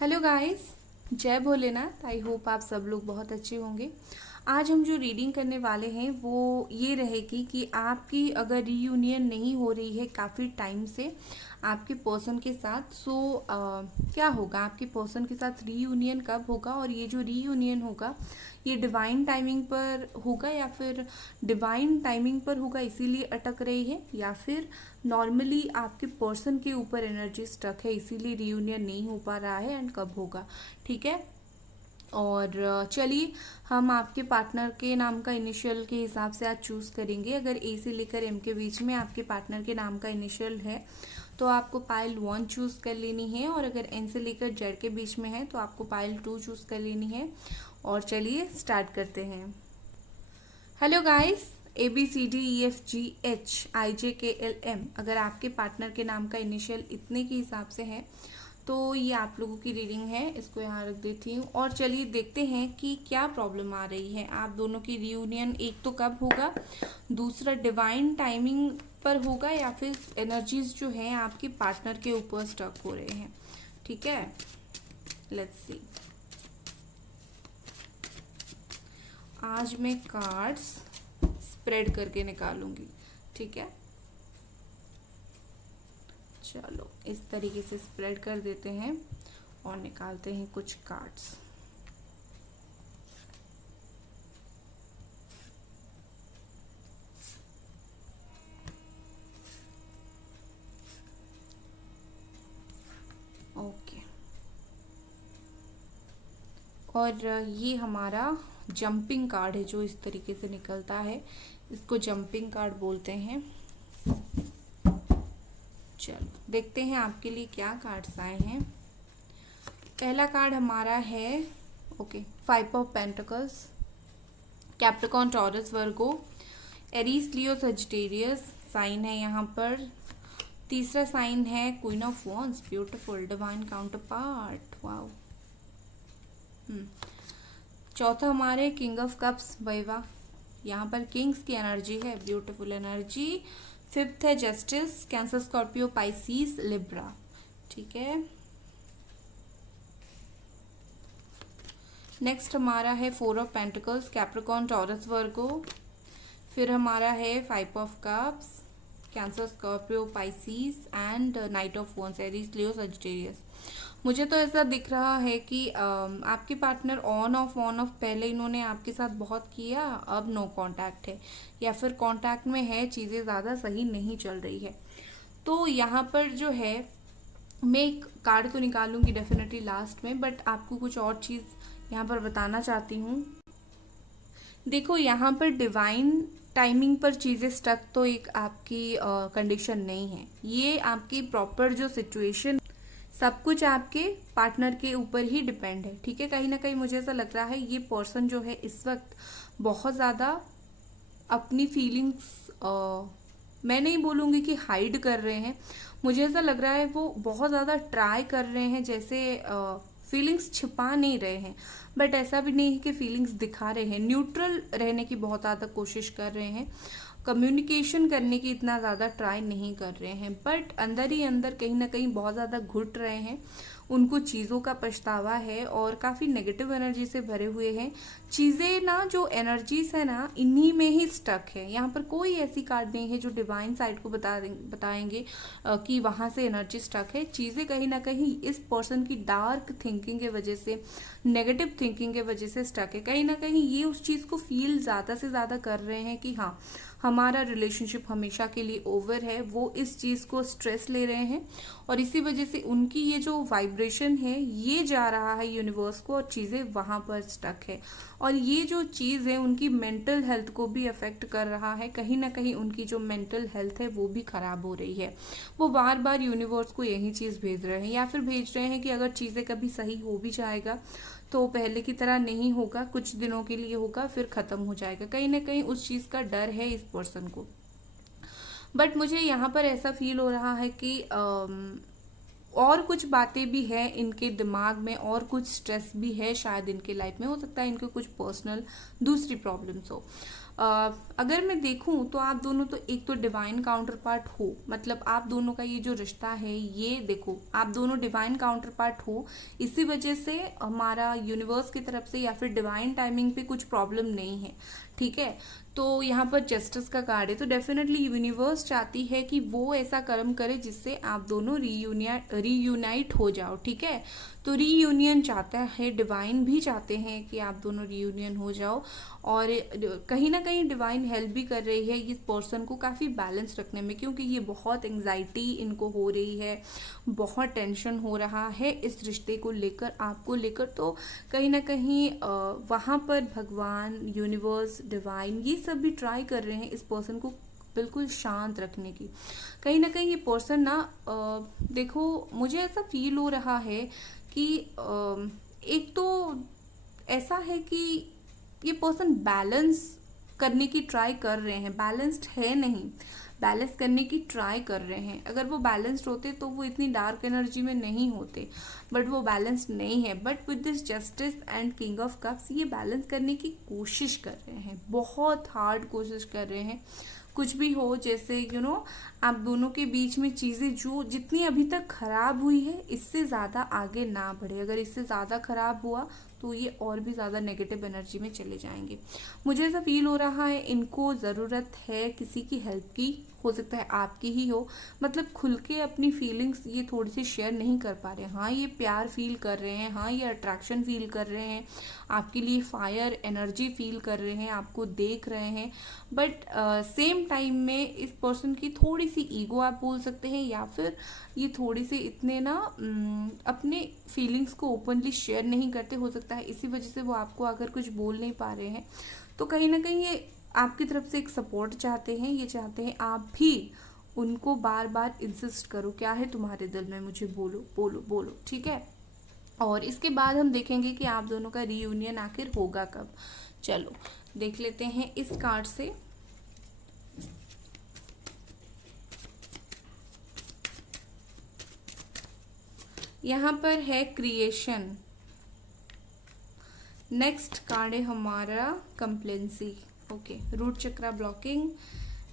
Hello guys, जय Bholenath. I hope आप सब लोग बहुत अच्छे होंगे। आज हम जो रीडिंग करने वाले हैं वो ये रहेगी कि आपकी अगर रीयूनियन नहीं हो रही है काफ़ी टाइम से आपके पर्सन के साथ, क्या होगा आपके पर्सन के साथ रीयूनियन कब होगा, और ये जो रीयूनियन होगा ये डिवाइन टाइमिंग पर होगा या फिर डिवाइन टाइमिंग पर होगा इसीलिए अटक रही है, या फिर नॉर्मली आपके पर्सन के ऊपर एनर्जी स्टक है इसीलिए रीयूनियन नहीं हो पा रहा है, एंड कब होगा। ठीक है। और चलिए हम आपके पार्टनर के नाम का इनिशियल के हिसाब से आज चूज़ करेंगे। अगर ए से लेकर एम के बीच में आपके पार्टनर के नाम का इनिशियल है तो आपको पाइल 1 चूज़ कर लेनी है, और अगर एन से लेकर जेड के बीच में है तो आपको पाइल 2 चूज़ कर लेनी है। और चलिए स्टार्ट करते हैं। हेलो गाइस, ABCDEFGHIJKLM अगर आपके पार्टनर के नाम का इनिशियल इतने के हिसाब से है तो ये आप लोगों की रीडिंग है। इसको यहाँ रख देती हूँ और चलिए देखते हैं कि क्या प्रॉब्लम आ रही है। आप दोनों की रियूनियन एक तो कब होगा, दूसरा डिवाइन टाइमिंग पर होगा, या फिर एनर्जीज जो हैं आपके पार्टनर के ऊपर स्टक हो रहे हैं। ठीक है, लेट्स सी। आज मैं कार्ड्स स्प्रेड करके निकालूंगी। ठीक है, चलो इस तरीके से स्प्रेड कर देते हैं और निकालते हैं कुछ कार्ड्स। ओके, और ये हमारा जंपिंग कार्ड है जो इस तरीके से निकलता है, इसको जंपिंग कार्ड बोलते हैं। चलो देखते हैं आपके लिए क्या कार्ड्स आए हैं। पहला कार्ड हमारा है okay 5 of pentacles, Capricorn, Taurus, Virgo, Aries, Leo, Sagittarius sign है यहाँ पर। तीसरा साइन है queen of wands, beautiful divine counterpart, wow. चौथा हमारे किंग ऑफ कप्स, वैवा, यहाँ पर किंग्स की एनर्जी है, ब्यूटीफुल एनर्जी। फिफ्थ है justice, Cancer, Scorpio, Pisces, Libra. ठीक है, नेक्स्ट हमारा है 4 of pentacles, Capricorn, Taurus, Virgo. फिर हमारा है 5 of cups, Cancer, Scorpio, Pisces and knight of wands, Aries, Leo, Sagittarius. मुझे तो ऐसा दिख रहा है कि आपके पार्टनर ऑन ऑफ पहले इन्होंने आपके साथ बहुत किया, अब नो कांटेक्ट है, या फिर कांटेक्ट में है, चीज़ें ज़्यादा सही नहीं चल रही है। तो यहाँ पर जो है मैं एक कार्ड तो निकालूंगी डेफिनेटली लास्ट में, बट आपको कुछ और चीज़ यहाँ पर बताना चाहती हूँ। देखो यहाँ पर डिवाइन टाइमिंग पर चीज़ें स्टक तो एक आपकी कंडीशन नहीं है, ये आपकी प्रॉपर जो सिचुएशन सब कुछ आपके पार्टनर के ऊपर ही डिपेंड है। ठीक है, कहीं ना कहीं मुझे ऐसा लग रहा है ये पर्सन जो है इस वक्त बहुत ज़्यादा अपनी फीलिंग्स मैं नहीं बोलूँगी कि हाइड कर रहे हैं, मुझे ऐसा लग रहा है वो बहुत ज़्यादा ट्राई कर रहे हैं, जैसे फीलिंग्स छिपा नहीं रहे हैं, बट ऐसा भी नहीं है कि फीलिंग्स दिखा रहे हैं। न्यूट्रल रहने की बहुत ज़्यादा कोशिश कर रहे हैं, कम्युनिकेशन करने की इतना ज़्यादा ट्राई नहीं कर रहे हैं, बट अंदर ही अंदर कहीं ना कहीं बहुत ज़्यादा घुट रहे हैं। उनको चीज़ों का पछतावा है और काफ़ी नेगेटिव एनर्जी से भरे हुए हैं। चीज़ें ना, जो एनर्जीज है ना, इन्हीं में ही स्टक है। यहाँ पर कोई ऐसी कार्ड नहीं है जो डिवाइन साइड को बताएंगे कि वहाँ से एनर्जी स्टक है। चीज़ें कहीं ना कहीं इस पर्सन की डार्क थिंकिंग के वजह से, नेगेटिव थिंकिंग के वजह से स्टक है। कहीं ना कहीं ये उस चीज़ को फील ज़्यादा से ज़्यादा कर रहे हैं कि हाँ हमारा रिलेशनशिप हमेशा के लिए ओवर है। वो इस चीज़ को स्ट्रेस ले रहे हैं और इसी वजह से उनकी ये जो वाइब्रेशन है ये जा रहा है यूनिवर्स को, और चीज़ें वहाँ पर स्टक है। और ये जो चीज़ है उनकी मेंटल हेल्थ को भी अफेक्ट कर रहा है। कहीं ना कहीं उनकी जो मेंटल हेल्थ है वो भी ख़राब हो रही है। वो बार बार यूनिवर्स को यही चीज़ भेज रहे हैं, या फिर भेज रहे हैं कि अगर चीज़ें कभी सही हो भी जाएगा तो पहले की तरह नहीं होगा, कुछ दिनों के लिए होगा, फिर ख़त्म हो जाएगा। कहीं ना कहीं उस चीज़ का डर है इस पर्सन को। बट मुझे यहाँ पर ऐसा फील हो रहा है कि और कुछ बातें भी हैं इनके दिमाग में, और कुछ स्ट्रेस भी है शायद इनके लाइफ में, हो सकता है इनके कुछ पर्सनल दूसरी प्रॉब्लम्स हो। अगर मैं देखूं तो आप दोनों तो एक तो डिवाइन काउंटर पार्ट हो, मतलब आप दोनों का ये जो रिश्ता है, ये देखो आप दोनों डिवाइन काउंटर पार्ट हो, इसी वजह से हमारा यूनिवर्स की तरफ से या फिर डिवाइन टाइमिंग पे कुछ प्रॉब्लम नहीं है, ठीक है। तो यहाँ पर जस्टिस का कार्ड है, तो डेफिनेटली यूनिवर्स चाहती है कि वो ऐसा कर्म करे जिससे आप दोनों रीयूनाइट हो जाओ, ठीक है। तो रीयूनियन चाहता है, डिवाइन भी चाहते हैं कि आप दोनों रीयूनियन हो जाओ, और कहीं ना कहीं डिवाइन हेल्प भी कर रही है इस पर्सन को काफ़ी बैलेंस रखने में, क्योंकि ये बहुत एंग्जाइटी इनको हो रही है, बहुत टेंशन हो रहा है इस रिश्ते को लेकर, आपको लेकर। तो कहीं ना कहीं वहाँ पर भगवान, यूनिवर्स, डिवाइन ये सब भी ट्राई कर रहे हैं इस पर्सन को बिल्कुल शांत रखने की। कहीं ना कहीं ये पर्सन ना देखो मुझे ऐसा फील हो रहा है कि एक तो ऐसा है कि ये पर्सन बैलेंस करने की ट्राई कर रहे हैं, बैलेंस्ड है नहीं, बैलेंस करने की ट्राई कर रहे हैं। अगर वो बैलेंस्ड होते तो वो इतनी डार्क एनर्जी में नहीं होते, बट वो बैलेंस्ड नहीं है। But with this justice and king of cups ये बैलेंस करने की कोशिश कर रहे हैं, बहुत हार्ड कोशिश कर रहे हैं। कुछ भी हो, जैसे आप दोनों के बीच में चीज़ें जो जितनी अभी तक खराब हुई है इससे ज़्यादा आगे ना बढ़े। अगर इससे ज़्यादा खराब हुआ तो ये और भी ज़्यादा नेगेटिव एनर्जी में चले जाएंगे। मुझे ऐसा फील हो रहा है इनको ज़रूरत है किसी की हेल्प की, हो सकता है आपकी ही हो, मतलब खुल के अपनी फीलिंग्स ये थोड़ी सी शेयर नहीं कर पा रहे हैं। हाँ ये प्यार फील कर रहे हैं, हाँ ये अट्रैक्शन फील कर रहे हैं, आपके लिए फायर एनर्जी फील कर रहे हैं, आपको देख रहे हैं, बट सेम टाइम में इस पर्सन की थोड़ी सी ईगो आप बोल सकते हैं, या फिर ये थोड़ी सी इतने ना अपने फीलिंग्स को ओपनली शेयर नहीं करते, हो सकता है इसी वजह से वो आपको अगर कुछ बोल नहीं पा रहे हैं तो कहीं ना कहीं ये आपकी तरफ से एक सपोर्ट चाहते हैं। ये चाहते हैं आप भी उनको बार बार इंसिस्ट करो, क्या है तुम्हारे दिल में, मुझे बोलो बोलो बोलो, ठीक है। और इसके बाद हम देखेंगे कि आप दोनों का रीयूनियन आखिर होगा कब। चलो देख लेते हैं इस कार्ड से। यहाँ पर है क्रिएशन, नेक्स्ट कार्ड है हमारा complacency, okay, root chakra blocking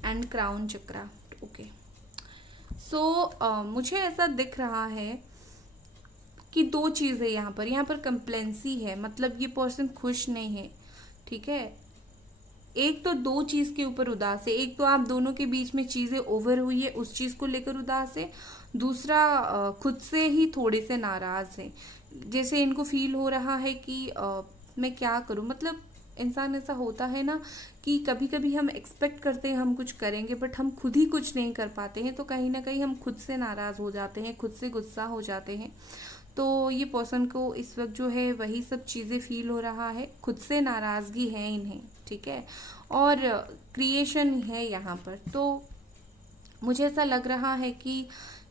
and crown chakra, okay. So मुझे ऐसा दिख रहा है कि दो चीज़ है यहाँ पर कंप्लेंसी है, मतलब ये पर्सन खुश नहीं है, ठीक है। एक तो दो चीज़ के ऊपर उदास है, एक तो आप दोनों के बीच में चीज़ें ओवर हुई है उस चीज़ को लेकर उदास है, दूसरा खुद से ही थोड़े से नाराज़ है। जैसे इनको फील हो रहा है कि मैं क्या करूं, मतलब इंसान ऐसा होता है ना कि कभी कभी हम एक्सपेक्ट करते हैं हम कुछ करेंगे बट हम खुद ही कुछ नहीं कर पाते हैं, तो कहीं ना कहीं हम खुद से नाराज़ हो जाते हैं, खुद से गुस्सा हो जाते हैं। तो ये पर्सन को इस वक्त जो है वही सब चीज़ें फील हो रहा है, खुद से नाराज़गी है इन्हें, ठीक है, और क्रिएशन है यहाँ पर। तो मुझे ऐसा लग रहा है कि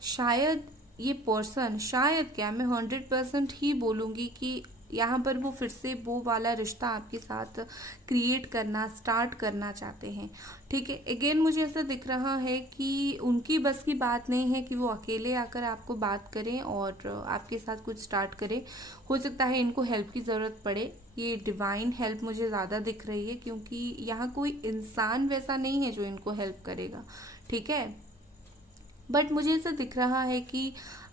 शायद ये पर्सन, शायद क्या मैं 100% ही बोलूँगी कि यहाँ पर वो फिर से वो वाला रिश्ता आपके साथ क्रिएट करना, स्टार्ट करना चाहते हैं, ठीक है। अगेन मुझे ऐसा दिख रहा है कि उनकी बस की बात नहीं है कि वो अकेले आकर आपको बात करें और आपके साथ कुछ स्टार्ट करें। हो सकता है इनको हेल्प की ज़रूरत पड़े, ये डिवाइन हेल्प मुझे ज़्यादा दिख रही है, क्योंकि यहाँ कोई इंसान वैसा नहीं है जो इनको हेल्प करेगा, ठीक है। बट मुझे ऐसा दिख रहा है कि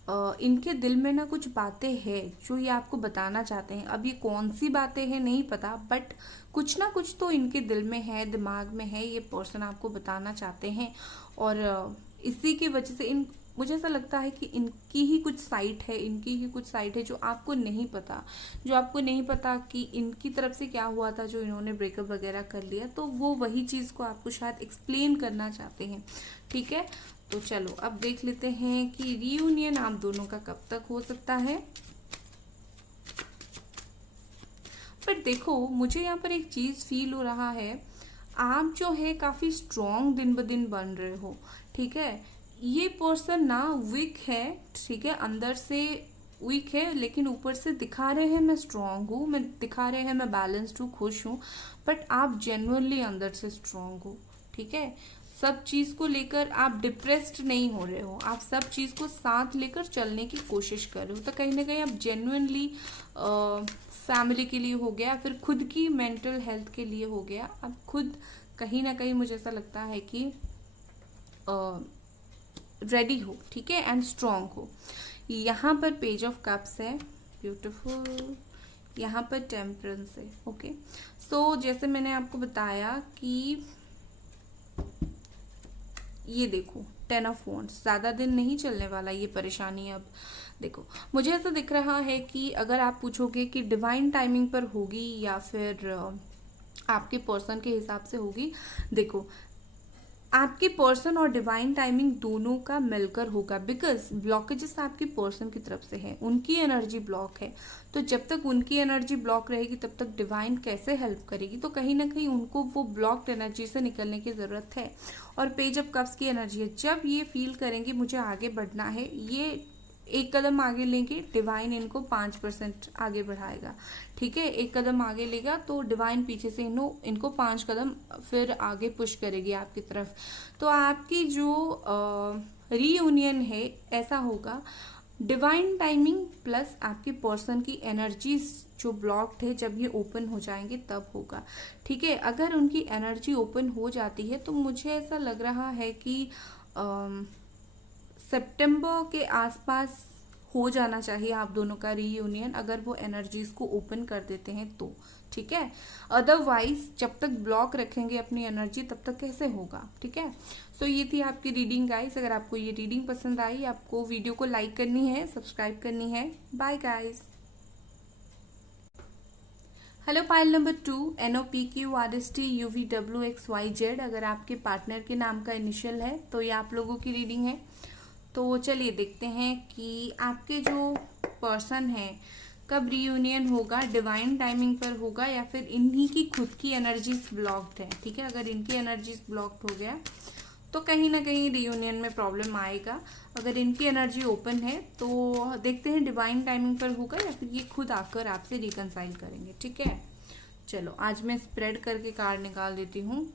इनके दिल में ना कुछ बातें हैं जो ये आपको बताना चाहते हैं। अब ये कौन सी बातें हैं नहीं पता, बट कुछ ना कुछ तो इनके दिल में है, दिमाग में है, ये पर्सन आपको बताना चाहते हैं। और इसी की वजह से मुझे ऐसा लगता है कि इनकी ही कुछ साइट है, इनकी ही कुछ साइट है जो आपको नहीं पता, जो आपको नहीं पता कि इनकी तरफ से क्या हुआ था जो इन्होंने ब्रेकअप वगैरह कर लिया, तो वो वही चीज़ को आपको शायद एक्सप्लेन करना चाहते हैं, ठीक है। तो चलो अब देख लेते हैं कि रीयूनियन आप दोनों का कब तक हो सकता है। पर देखो मुझे यहाँ पर एक चीज़ फील हो रहा है, आप जो है काफ़ी स्ट्रॉन्ग दिन ब दिन बन रहे हो, ठीक है। ये पर्सन ना वीक है, ठीक है, अंदर से वीक है, लेकिन ऊपर से दिखा रहे हैं मैं स्ट्रांग हूँ, मैं दिखा रहे हैं मैं बैलेंस्ड हूँ, खुश हूँ, बट आप जेन्युइनली अंदर से स्ट्रांग हो, ठीक है। सब चीज़ को लेकर आप डिप्रेस्ड नहीं हो रहे हो, आप सब चीज़ को साथ लेकर चलने की कोशिश कर रहे हो। तो कहीं ना कहीं आप जेन्युइनली फैमिली के लिए हो गया, फिर खुद की मेंटल हेल्थ के लिए हो गया, आप खुद कहीं ना कहीं मुझे ऐसा लगता है कि रेडी हो, ठीक है, एंड स्ट्रॉन्ग हो। यहाँ पर पेज ऑफ कप्स है, ब्यूटीफुल। यहाँ पर टेम्परेंस है, ओके। सो जैसे मैंने आपको बताया कि ये देखो 10 ऑफ वॉन्ड्स, ज़्यादा दिन नहीं चलने वाला ये परेशानी। अब देखो मुझे ऐसा दिख रहा है कि अगर आप पूछोगे कि डिवाइन टाइमिंग पर होगी या फिर आपके पर्सन के हिसाब से होगी, देखो आपके पर्सन और डिवाइन टाइमिंग दोनों का मिलकर होगा, बिकॉज ब्लॉकेजेस आपके पर्सन की तरफ से है, उनकी एनर्जी ब्लॉक है। तो जब तक उनकी एनर्जी ब्लॉक रहेगी तब तक डिवाइन कैसे हेल्प करेगी? तो कहीं ना कहीं उनको वो ब्लॉक्ड एनर्जी से निकलने की ज़रूरत है। और पेज ऑफ कप्स की एनर्जी है, जब ये फील करेंगे मुझे आगे बढ़ना है, ये एक कदम आगे लेंगे, डिवाइन इनको 5% आगे बढ़ाएगा, ठीक है। एक कदम आगे लेगा तो डिवाइन पीछे से इनको 5 कदम फिर आगे पुश करेगी आपकी तरफ। तो आपकी जो रीयूनियन है ऐसा होगा, डिवाइन टाइमिंग प्लस आपके पर्सन की एनर्जीज जो ब्लॉक्ड है जब ये ओपन हो जाएंगे तब होगा, ठीक है। अगर उनकी एनर्जी ओपन हो जाती है तो मुझे ऐसा लग रहा है कि सितंबर के आसपास हो जाना चाहिए आप दोनों का रीयूनियन, अगर वो एनर्जीज को ओपन कर देते हैं तो, ठीक है। अदरवाइज जब तक ब्लॉक रखेंगे अपनी एनर्जी तब तक कैसे होगा, ठीक है। सो ये थी आपकी रीडिंग गाइस। अगर आपको ये रीडिंग पसंद आई, आपको वीडियो को लाइक करनी है, सब्सक्राइब करनी है। Bye guys. Hello pile number 2, NOPQRSTUVWXYZ। अगर आपके पार्टनर के नाम का इनिशियल है तो ये आप लोगों की रीडिंग है। तो चलिए देखते हैं कि आपके जो पर्सन है कब रीयूनियन होगा, डिवाइन टाइमिंग पर होगा या फिर इन्हीं की खुद की एनर्जीज ब्लॉक्ड है, ठीक है। अगर इनकी एनर्जीज ब्लॉक्ड हो गया तो कहीं ना कहीं रीयूनियन में प्रॉब्लम आएगा। अगर इनकी एनर्जी ओपन है तो देखते हैं डिवाइन टाइमिंग पर होगा या फिर ये खुद आकर आपसे रिकंसाइल करेंगे, ठीक है। चलो आज मैं स्प्रेड करके कार्ड निकाल देती हूँ।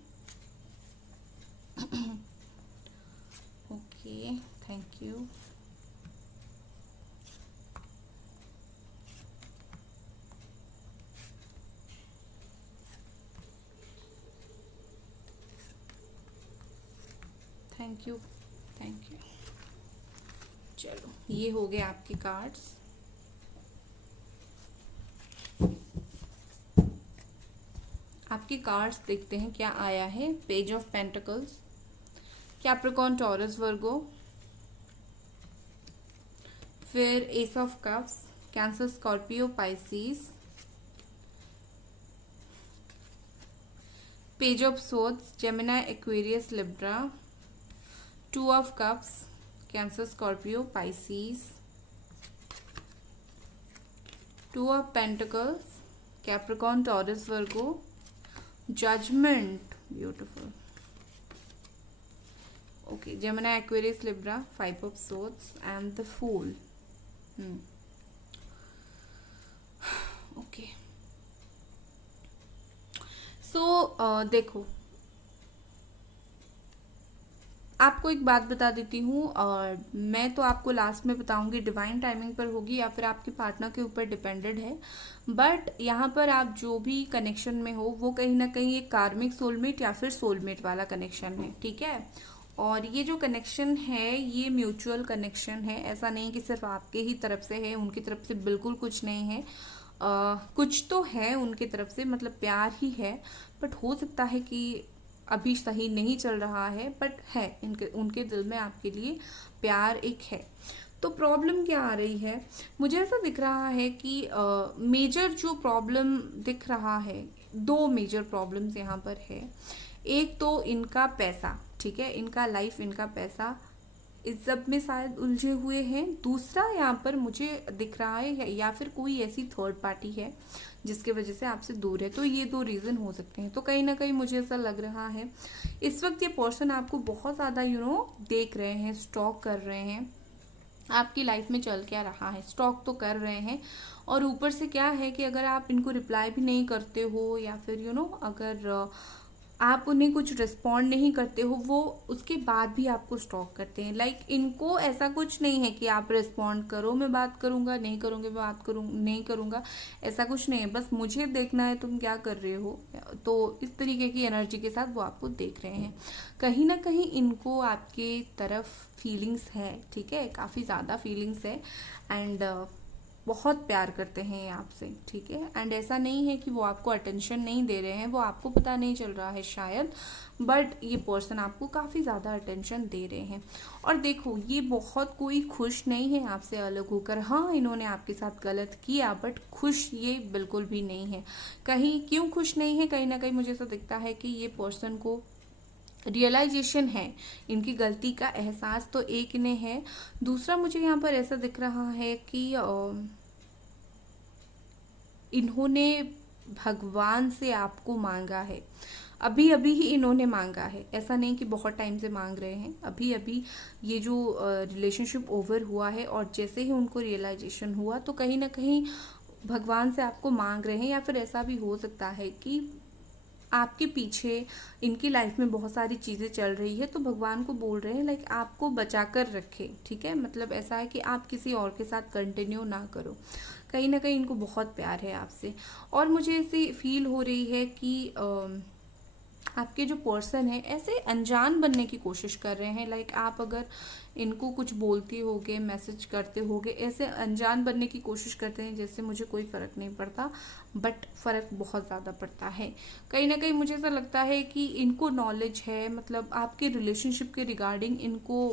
Okay, thank you. Thank you, thank you. चलो ये हो गए आपके कार्ड्स। आपके कार्ड्स देखते हैं क्या आया है। Page of pentacles, Capricorn, Taurus, Virgo, फिर ace of cups, Cancer, Scorpio, Pisces, page of swords, Gemini, Aquarius, Libra, 2 of cups, Cancer, Scorpio, Pisces, 2 of pentacles, Capricorn, Taurus, Virgo, judgement, beautiful, okay, Gemini, Aquarius, Libra, 5 of swords and the fool. Okay, so देखो आपको एक बात बता देती हूँ, और मैं तो आपको लास्ट में बताऊंगी डिवाइन टाइमिंग पर होगी या फिर आपके पार्टनर के ऊपर डिपेंडेड है। बट यहाँ पर आप जो भी कनेक्शन में हो वो कहीं ना कहीं एक कार्मिक सोलमेट या फिर सोलमेट वाला कनेक्शन है, ठीक है। और ये जो कनेक्शन है ये म्यूचुअल कनेक्शन है, ऐसा नहीं कि सिर्फ आपके ही तरफ से है, उनकी तरफ से बिल्कुल कुछ नहीं है। कुछ तो है उनकी तरफ से, मतलब प्यार ही है, बट हो सकता है कि अभी सही नहीं चल रहा है, बट है उनके दिल में आपके लिए प्यार एक है। तो प्रॉब्लम क्या आ रही है, मुझे ऐसा दिख रहा है कि मेजर जो प्रॉब्लम दिख रहा है, 2 मेजर प्रॉब्लम्स यहाँ पर है। एक तो इनका पैसा, ठीक है, इनका लाइफ, इनका पैसा इस सब में शायद उलझे हुए हैं। दूसरा यहाँ पर मुझे दिख रहा है या फिर कोई ऐसी थर्ड पार्टी है जिसके वजह से आपसे दूर है। तो ये 2 रीज़न हो सकते हैं। तो कहीं ना कहीं मुझे ऐसा लग रहा है इस वक्त ये पर्सन आपको बहुत ज़्यादा देख रहे हैं, स्टॉक कर रहे हैं। आपकी लाइफ में चल क्या रहा है, स्टॉक तो कर रहे हैं। और ऊपर से क्या है कि अगर आप इनको रिप्लाई भी नहीं करते हो या फिर अगर आप उन्हें कुछ रिस्पॉन्ड नहीं करते हो, वो उसके बाद भी आपको स्टॉक करते हैं। लाइक इनको ऐसा कुछ नहीं है कि आप रिस्पॉन्ड करो मैं बात करूंगा, नहीं करोगे मैं बात करूँ नहीं करूंगा, ऐसा कुछ नहीं है। बस मुझे देखना है तुम क्या कर रहे हो। तो इस तरीके की एनर्जी के साथ वो आपको देख रहे हैं। कहीं ना कहीं इनको आपके तरफ फीलिंग्स है, ठीक है, काफ़ी ज़्यादा फीलिंग्स है। एंड बहुत प्यार करते हैं ये आपसे, ठीक है। एंड ऐसा नहीं है कि वो आपको अटेंशन नहीं दे रहे हैं, वो आपको पता नहीं चल रहा है शायद, बट ये पर्सन आपको काफ़ी ज़्यादा अटेंशन दे रहे हैं। और देखो ये बहुत कोई खुश नहीं है आपसे अलग होकर। हाँ इन्होंने आपके साथ गलत किया, बट खुश ये बिल्कुल भी नहीं है। कहीं क्यों खुश नहीं है, कहीं ना कहीं मुझे ऐसा दिखता है कि ये पर्सन को रियलाइजेशन है, इनकी गलती का एहसास तो एक इन्हें है। दूसरा मुझे यहाँ पर ऐसा दिख रहा है कि इन्होंने भगवान से आपको मांगा है, अभी अभी ही इन्होंने मांगा है, ऐसा नहीं कि बहुत टाइम से मांग रहे हैं। अभी अभी ये जो रिलेशनशिप ओवर हुआ है और जैसे ही उनको रियलाइजेशन हुआ तो कहीं ना कहीं भगवान से आपको मांग रहे हैं। या फिर ऐसा भी हो सकता है कि आपके पीछे इनकी लाइफ में बहुत सारी चीज़ें चल रही है, तो भगवान को बोल रहे हैं लाइक आपको बचा कर रखे, ठीक है। मतलब ऐसा है कि आप किसी और के साथ कंटिन्यू ना करो। कहीं ना कहीं इनको बहुत प्यार है आपसे। और मुझे ऐसी फील हो रही है कि आपके जो पर्सन है ऐसे अनजान बनने की कोशिश कर रहे हैं। लाइक आप अगर इनको कुछ बोलती होगे, मैसेज करते होगे, ऐसे अनजान बनने की कोशिश करते हैं जैसे मुझे कोई फ़र्क नहीं पड़ता, बट फ़र्क बहुत ज़्यादा पड़ता है। कहीं ना कहीं मुझे ऐसा लगता है कि इनको नॉलेज है, मतलब आपके रिलेशनशिप के रिगार्डिंग इनको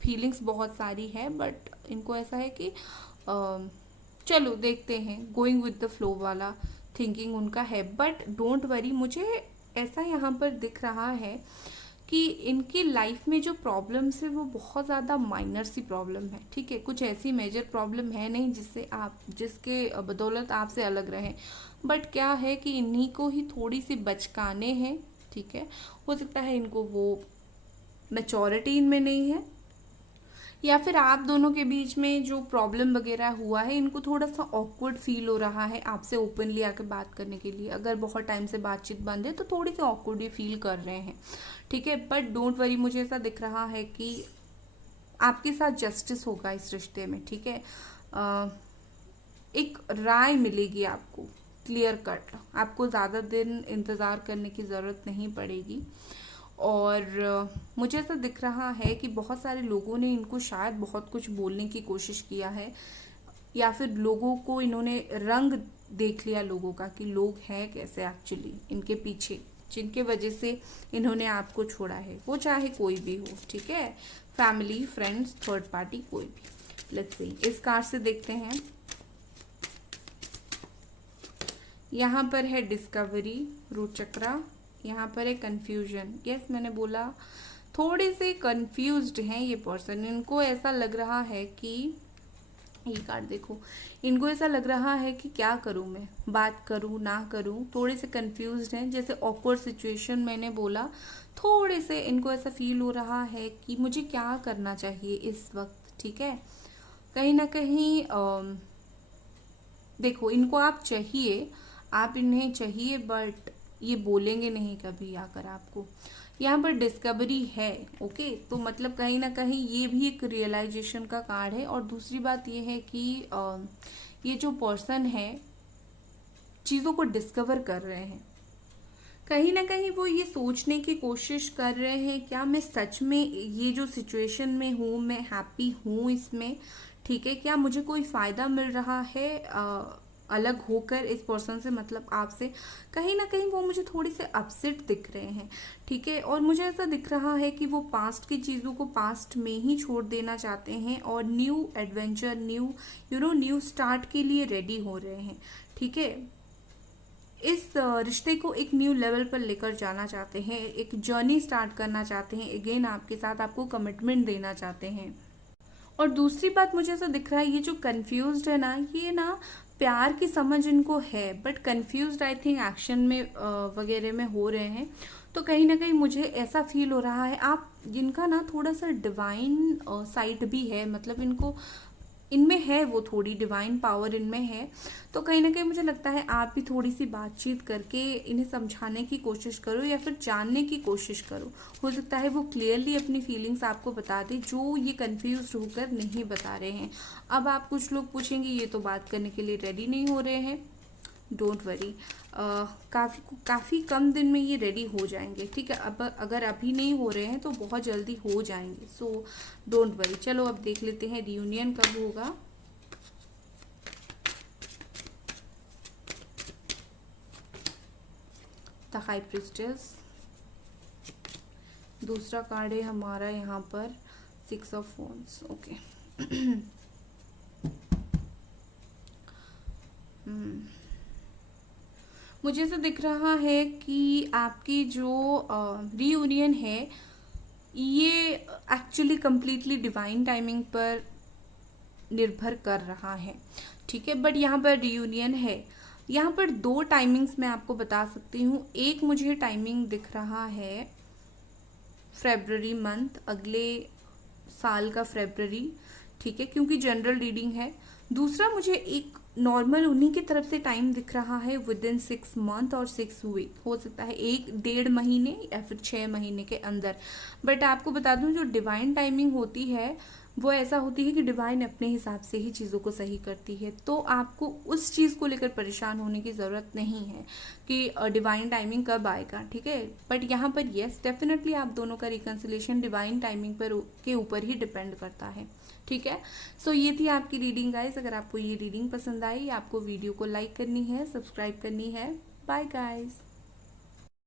फीलिंग्स बहुत सारी है, बट इनको ऐसा है कि चलो देखते हैं, गोइंग विद द फ्लो वाला थिंकिंग उनका है। बट डोंट वरी, मुझे ऐसा यहाँ पर दिख रहा है कि इनकी लाइफ में जो प्रॉब्लम्स है वो बहुत ज़्यादा माइनर सी प्रॉब्लम है, ठीक है। कुछ ऐसी मेजर प्रॉब्लम है नहीं जिसके बदौलत आपसे अलग रहें। बट क्या है कि इन्हीं को ही थोड़ी सी बचकाने हैं, ठीक है। हो सकता है इनको वो मैच्योरिटी इनमें नहीं है, या फिर आप दोनों के बीच में जो प्रॉब्लम वगैरह हुआ है इनको थोड़ा सा ऑकवर्ड फील हो रहा है आपसे ओपनली आके बात करने के लिए। अगर बहुत टाइम से बातचीत बंद है तो थोड़ी सी ऑकवर्ड ये फील कर रहे हैं, ठीक है। बट डोंट वरी, मुझे ऐसा दिख रहा है कि आपके साथ जस्टिस होगा इस रिश्ते में, ठीक है। एक राय मिलेगी आपको, क्लियर कट, आपको ज़्यादा दिन इंतज़ार करने की ज़रूरत नहीं पड़ेगी। और मुझे ऐसा दिख रहा है कि बहुत सारे लोगों ने इनको शायद बहुत कुछ बोलने की कोशिश किया है, या फिर लोगों को इन्होंने रंग देख लिया लोगों का कि लोग हैं कैसे एक्चुअली इनके पीछे, जिनके वजह से इन्होंने आपको छोड़ा है, वो चाहे कोई भी हो, ठीक है। फैमिली, फ्रेंड्स, थर्ड पार्टी, कोई भी। लेट्स सी, इस कार्ड से देखते हैं। यहाँ पर है डिस्कवरी, रूट चक्रा, यहाँ पर है कंफ्यूजन। यस, मैंने बोला थोड़े से कंफ्यूज्ड हैं ये पर्सन। इनको ऐसा लग रहा है कि ये कार्ड देखो, इनको ऐसा लग रहा है कि क्या करूं मैं, बात करूं ना करूं, थोड़े से कंफ्यूज्ड हैं। जैसे ऑकवर्ड सिचुएशन मैंने बोला, थोड़े से इनको ऐसा फील हो रहा है कि मुझे क्या करना चाहिए इस वक्त, ठीक है। कहीं ना कहीं देखो इनको आप चाहिए, आप इन्हें चाहिए, बट ये बोलेंगे नहीं कभी आकर आपको। यहाँ पर डिस्कवरी है, ओके। तो मतलब कहीं ना कहीं ये भी एक रियलाइजेशन का कार्ड है। और दूसरी बात ये है कि ये जो पर्सन है चीज़ों को डिस्कवर कर रहे हैं। कहीं ना कहीं वो ये सोचने की कोशिश कर रहे हैं, क्या मैं सच में ये जो सिचुएशन में हूँ मैं हैप्पी हूँ इसमें, ठीक है। क्या मुझे कोई फ़ायदा मिल रहा है अलग होकर इस पर्सन से, मतलब आपसे। कहीं ना कहीं वो मुझे थोड़ी से अपसेट दिख रहे हैं, ठीक है। और मुझे ऐसा दिख रहा है कि वो पास्ट की चीज़ों को पास्ट में ही छोड़ देना चाहते हैं और न्यू एडवेंचर, न्यू स्टार्ट के लिए रेडी हो रहे हैं, ठीक है। इस रिश्ते को एक न्यू लेवल पर लेकर जाना चाहते हैं, एक जर्नी स्टार्ट करना चाहते हैं, अगेन आपके साथ आपको कमिटमेंट देना चाहते हैं। और दूसरी बात मुझे ऐसा दिख रहा है, ये जो कंफ्यूज्ड है ना, ये ना प्यार की समझ इनको है, but confused I think action में वगैरह में हो रहे हैं। तो कहीं ना कहीं मुझे ऐसा फील हो रहा है आप जिनका ना थोड़ा सा डिवाइन साइड भी है, मतलब इनको इनमें है, वो थोड़ी डिवाइन पावर इनमें है। तो कहीं ना कहीं मुझे लगता है आप भी थोड़ी सी बातचीत करके इन्हें समझाने की कोशिश करो या फिर जानने की कोशिश करो। हो सकता है वो क्लियरली अपनी फीलिंग्स आपको बता दे जो ये कंफ्यूज होकर नहीं बता रहे हैं। अब आप कुछ लोग पूछेंगे ये तो बात करने के लिए रेडी नहीं हो रहे हैं। डोंट वरी, काफ़ी कम दिन में ये रेडी हो जाएंगे, ठीक है। अब अगर अभी नहीं हो रहे हैं तो बहुत जल्दी हो जाएंगे, सो डोंट वरी। चलो अब देख लेते हैं रियूनियन कब होगा। द हाई प्रिस्टेस, दूसरा कार्ड है हमारा यहाँ पर 6 ऑफ वॉन्ड्स। ओके मुझे ऐसा दिख रहा है कि आपकी जो रीयूनियन है ये एक्चुअली कंप्लीटली डिवाइन टाइमिंग पर निर्भर कर रहा है, ठीक है। बट यहाँ पर रीयूनियन है। यहाँ पर 2 टाइमिंग्स मैं आपको बता सकती हूँ। एक मुझे टाइमिंग दिख रहा है फरवरी मंथ, अगले साल का फरवरी, ठीक है, क्योंकि जनरल रीडिंग है। दूसरा मुझे एक नॉर्मल उन्हीं की तरफ से टाइम दिख रहा है विद इन 6 मंथ और 6 वीक, हो सकता है 1-1.5 महीने या फिर 6 महीने के अंदर। बट आपको बता दूं जो डिवाइन टाइमिंग होती है वो ऐसा होती है कि डिवाइन अपने हिसाब से ही चीज़ों को सही करती है। तो आपको उस चीज़ को लेकर परेशान होने की ज़रूरत नहीं है कि डिवाइन टाइमिंग कब आएगा, ठीक है। बट यहाँ पर यस डेफिनेटली आप दोनों का रिकन्सिलेशन डिवाइन टाइमिंग पर के ऊपर ही डिपेंड करता है, ठीक है। सो ये थी आपकी रीडिंग गाइस। अगर आपको ये रीडिंग पसंद आई, आपको वीडियो को लाइक करनी है, सब्सक्राइब करनी है। Bye guys.